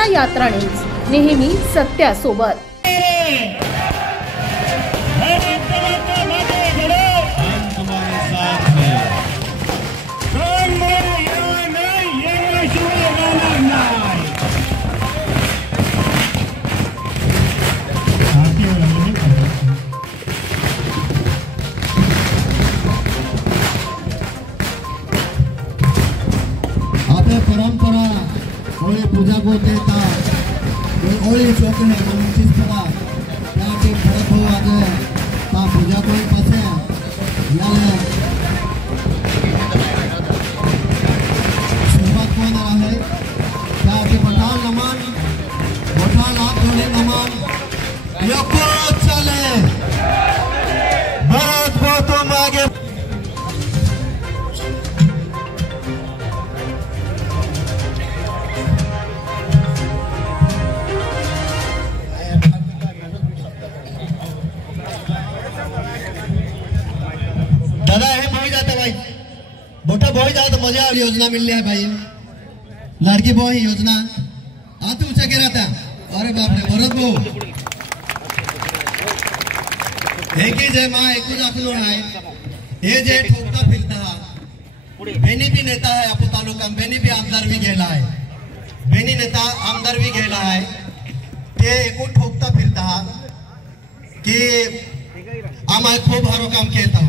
सत्या यात्रा न्यूज, नेहमी सत्यासोबत। परंपरा होळी पूजा को देता होळी चौकने मंचिस पड़ा क्या के भरत हो आगे ता पूजा को पासे याले शुरुआत को ना है क्या के बटाल नमन बटाल आप जोड़े नमन यको चले भरत को तुम आगे दादा है भाई जाता भाई बोटा भाई जाता मजा और योजना मिल रही है भाई लड़की बॉय योजना आते ऊंचा गिरा था अरे बाप रे भरत बो एक ही जय माँ एक ही जाकलो है ये जय ठोकता फिरता बेनी भी नेता है आपो तालुका बेनी भी आमदार भी गेला है बेनी नेता आमदार भी गेला है ते एको ठोकता फिरता कि आम खूब हारो काम केता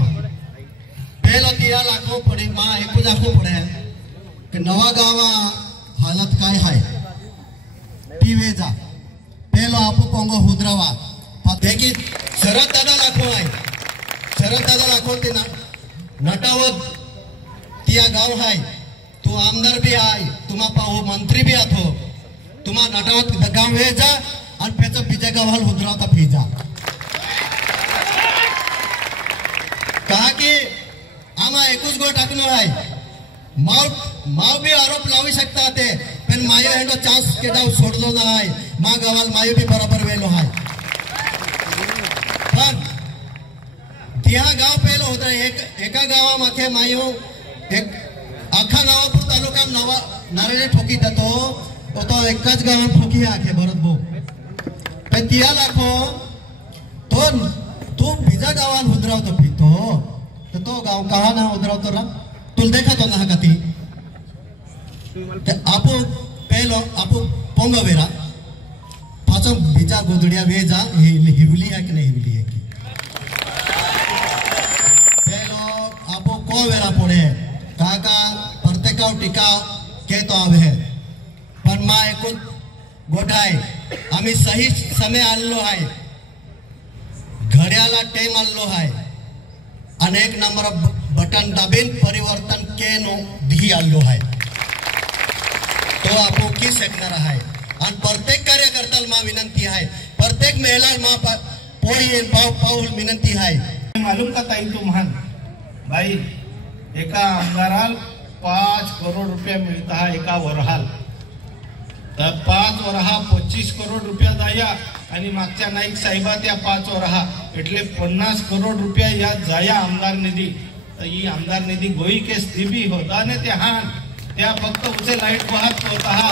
पहला 13 लाखों पड़े माँ एक लाखों पड़े कि नवा गावा हालत काय है टीवे जा पहला आपको पोंगो हुद्रावा देखी शरद दादा लाखों है शरद दादा लाखों ते ना नटावत तिया गाव है तू आमदार भी आहे तुम्हा पाहो मंत्री भी आतो तुम्हा नटावत गाव वे जा और पेचा बीजा गावाल हुद्रावता फीजा कहा कि आमा एकूच गो टाकलो आहे माव भी आरोप लावू शकता ते पण मायो हेंडो चान्स केडाव सोडलो ना आहे मा गावाल मायो भी बरोबर वेलो आहे पण त्या गाव पहिलो होता एका गावा माथे मायो एक आखा नावापूर तालुका नवा नारळे ठोकी देतो तो एकाच गावात ठोकी आखे भरत भाऊ पण 13 लाखो तो तू बीजा गावात उतरावतो पितो तो गाँव कहा ना उधरावतो रा तुल देखा तो ना कती आपो पहलो आपो पोंगा वेरा पाचो बीजा गोदड़िया वेजा हिवली है कि नहीं हिवली है कि पहलो आपो को वेरा पड़े काका प्रत्येकाव टीका के तो आवे है पर माँ एको गोठाय आम्ही सही समय आलो है घड्याला टाइम आलो है अनेक नंबर बटन दाबीन परिवर्तन के नो दी आलो है तो आपको की शकणार है और प्रत्येक कार्यकर्ता माँ विनंती है प्रत्येक महिला माँ पोळी पाऊल विनंती है मालूम का ताई तुम्हान भाई एका आमदाराल 5 करोड़ रुपया मिलता है एका वरहाल तर 5 वरहा 25 करोड़ रुपया जाया आणि मागच्या नाईक साहेबा त्या 5 वरहा એટલે 50 करोड़ रुपया या जाया आमदार निधी तर ही आमदार निधी गोई केस दिबी होता ने त्या फक्त उचे लाईट वाहत होता हा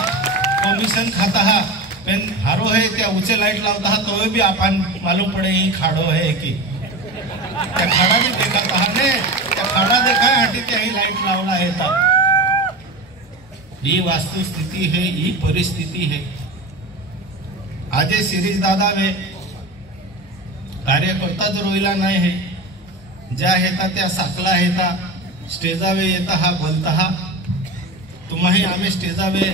कमिशन खाता हा पण हारो है त्या उचे लाईट लावता हा तो भी आपण मालूम पड़े ही खाड़ो है की त्या खाड़ा भी देखा था ने त्या खाड़ा देखा हाटी त्या ही लाईट लावला है ता ये वास्तुस्थिति है ये परिस्थिति है आज सिरीज दादा में कार्यकर्ता जो रोईला नहीं है ज्या हेता त्या साकला हेता स्टेजावे येता हा बोलता हा तुम्हाही आम्ही स्टेजावे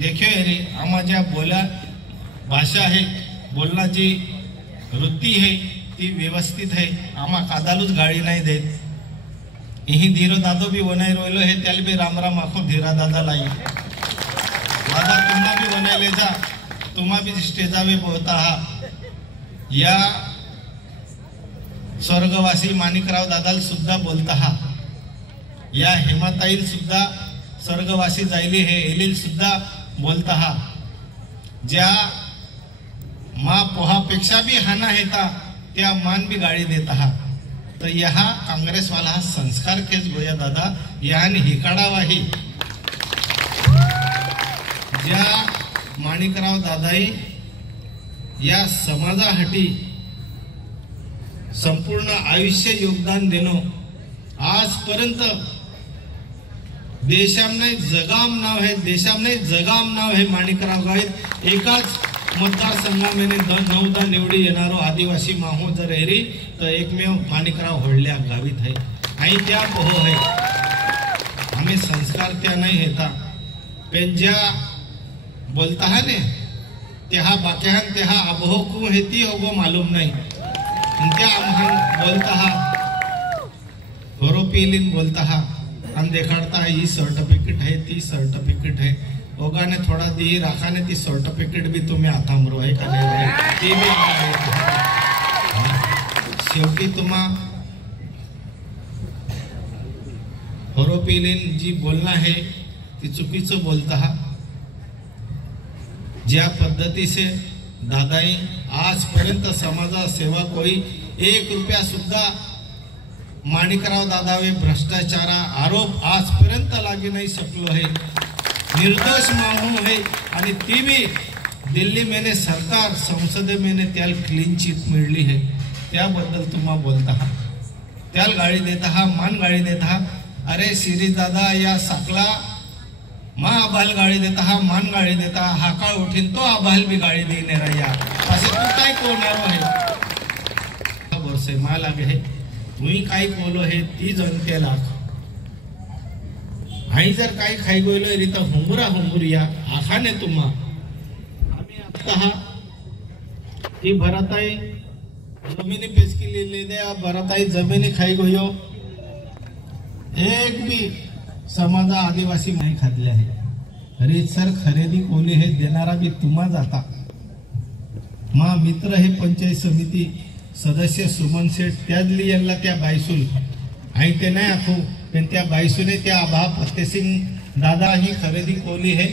देखियो रे आमा ज्या बोला भाषा है बोलना जी वृत्ती है ती व्यवस्थित है आमा कादालूच गाड़ी नहीं देत यही धीरो दादो भी बनाई रोयलो है त्याल भी राम राम आखो धीरा दादा लाई दादा तुम्हा भी बनाई ले जा तुम्हा भी स्टेजावे बोलता हा या स्वर्गवासी माणिकराव दादाल सुद्धा बोलता हा या हेमाताईल सुद्धा स्वर्गवासी जायली हे एलील सुद्धा बोलता हा ज्या मा पोहापेक्षा भी हाना हेता त्या मान भी गाड़ी देता हा तो यहाँ कांग्रेस वाला संस्कार केस गोया दादा यहाँ हिकाड़ा वाही ज्या माणिकराव दादाई या समाजासाठी संपूर्ण आयुष्य योगदान देणं आजपर्यंत देशामने जगाम नाव है, देशामने जगाम नाव है माणिकराव गावित एकाच मतदारसंघामध्ये 9दा निवडी येणारो आदिवासी माहो जर एरी तर एकमेव माणिकराव होळल्या गावित है आणि त्या पोहो है हमें संस्कार त्या नाही हेता पण ज्या बोलता है ने तेहा बाक्यान तेहा अबहो को हेती होगो मालूम नहीं त्या आम्हान बोलता हा होरोपीलिन बोलता हा हम देखाड़ता है ये सर्टिफिकेट है ती सर्टिफिकेट है होगा ने थोड़ा दी रखा ने ती सर्टिफिकेट भी तुम्हें आता मरो है का नहीं ती भी शेवटी तुम्हा होरोपीलिन जी बोलना है ती चुकीचं बोलता हा ज्या पद्धती से दादाई आजपर्यंत समाजा सेवा कोई 1 रुपया सुद्धा माणिकराव दादावे भ्रष्टाचार आरोप आजपर्यंत लागी नहीं सकलो है निर्दोष माहू है आणि ती भी दिल्ली में सरकार संसद में त्याल क्लीन चिट मिळली है त्याबद्दल तुम्हा बोलता हा त्याल गाड़ी देता हा मान गाड़ी देता हा अरे शिरीष दादा या साकला माँ आबाल गाड़ी देता हा मान गाड़ी देता हा काळ उठीन तो आबाल भी गाड़ी देने रहा असे तू काय कोणारो है वर्षे मा लागे है तुम्ही काय कोलो है ती जनते लाख आई जर काय खाई गोयलो रीता हुंबुरा हुंबुरिया आखाने तुम्हा आम्ही आता ती भरताई जमिनी पेसकी ले दे भरताई जमिनी खाई गोयो एक भी समाजा आदिवासी नाही खाल्ले आहे रीतसर खरेदी कोले हे देणारा भी तुम्हा जाता मा मित्र हे पंचायत समिती सदस्य सुमन सेठ त्याजली यांना त्या बायसूल आई ते नाही आखो पण त्या बायसूने त्या आभा फतेसिंग दादा ही खरेदी कोली है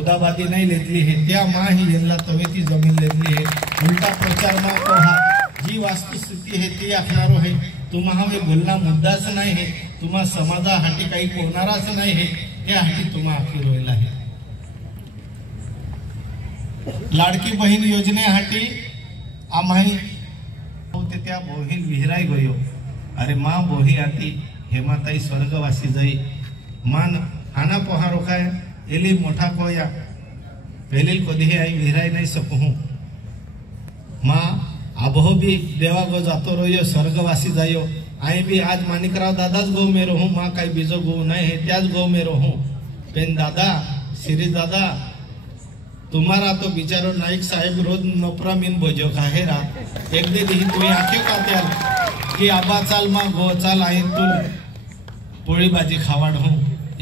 उदाबादी नहीं लेतली है त्या माँ ही यांना तवे ती जमीन लेतली है उल्टा प्रचार मा तो हा जी वास्तुस्थिती है ती आखणारो है तुम्हा हमें बोलना मुद्दाच नाही है तुम्हा समाजा हाटी काही कोणाराच नाही है त्या हाटी तुम्हा आखी रोयला है लाडकी बहीण योजनेहाटी आम्ही ते त्या बोहील विहिराई गयो अरे माँ बोही आती हेमाताई स्वर्गवासी जाई मान खाना पोहारो काय एली मोठा कोया पेलील कधी आई विहिराई नहीं सकूं माँ आबहो भी देवा गो जातो रोयो स्वर्गवासी जायो आई भी आज माणिकराव दादाच गो में रहूं माँ काही बीजो गो नहीं है त्याच गो में रहूं पेन दादा शिरीष दादा तुम्हारा तो बिचारो नाईक साहेब रोज नोपरा मीन बोजो काहेरा एक दिन ही तुम्ही आखे का त्याल कि आबा चाल मा गो चाल आई तू पोळी भाजी खावाड हो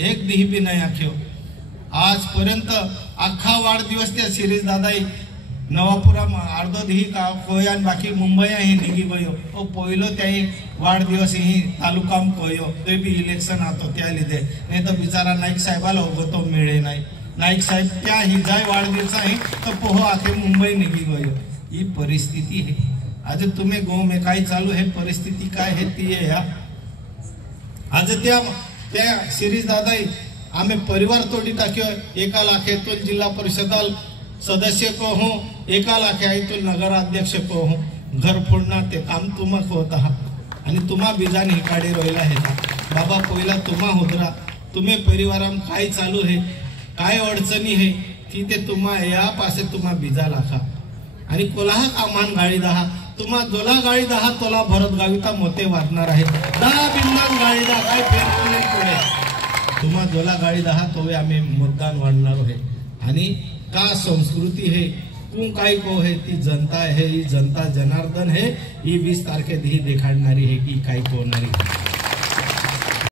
एक दिही भी नाही आख्यो आजपर्यंत अख्खा वाढदिवस त्या शिरीष दादाई नवापुरा अर्धो दिही का कोयान बाकी मुंबई ही निघी गयो ओ पहिलो त्याही वाढदिवस ही तालुकाम कोयो ते भी इलेक्शन आतो त्या लिदे नाही तर बिचारा नाईक साहेबाला होगो तो मिळे नाही नाईक साहेब क्या ही जाय वाढदिवस आहे तो पोहो आखे मुंबई निघी गयो ही परिस्थिती है आज तुम्हें गाँव में काय चालू है परिस्थिती काय है ती है या आज त्या शिरीष दादाई आम्ही परिवार तोडी टाक्यो 1 लाखेतून जिल्हा परिषदाल सदस्य को हूँ 1 लाखेतून नगराध्यक्ष को हूँ घर फोडना ते काम तुम्हा होत आहात आणि तुम्हा बीजान हिकाडी रोयला है बाबा पहिला तुम्हा होदरा तुम्ही परिवाराम काय चालू है काय अडचणी है ती ते तुम्हा या पासे तुम्हा बीजा लाखा आणि कोलाहा कामान गाडी दहा तुम्हा जोला गाडी दहा तोला भरत गाविता मोते वाजणार आहे 10 बिंदान गाडी दहा काय फेर नाही पुढे तुम्हा जोला गाडी दहा तोवे आम्ही मतदान वाढणार आहे आणि का संस्कृती है तू काय को है ती जनता है ही जनता जनार्दन है ही 20 तारखे दी देखाडणारी है की काय कोणारी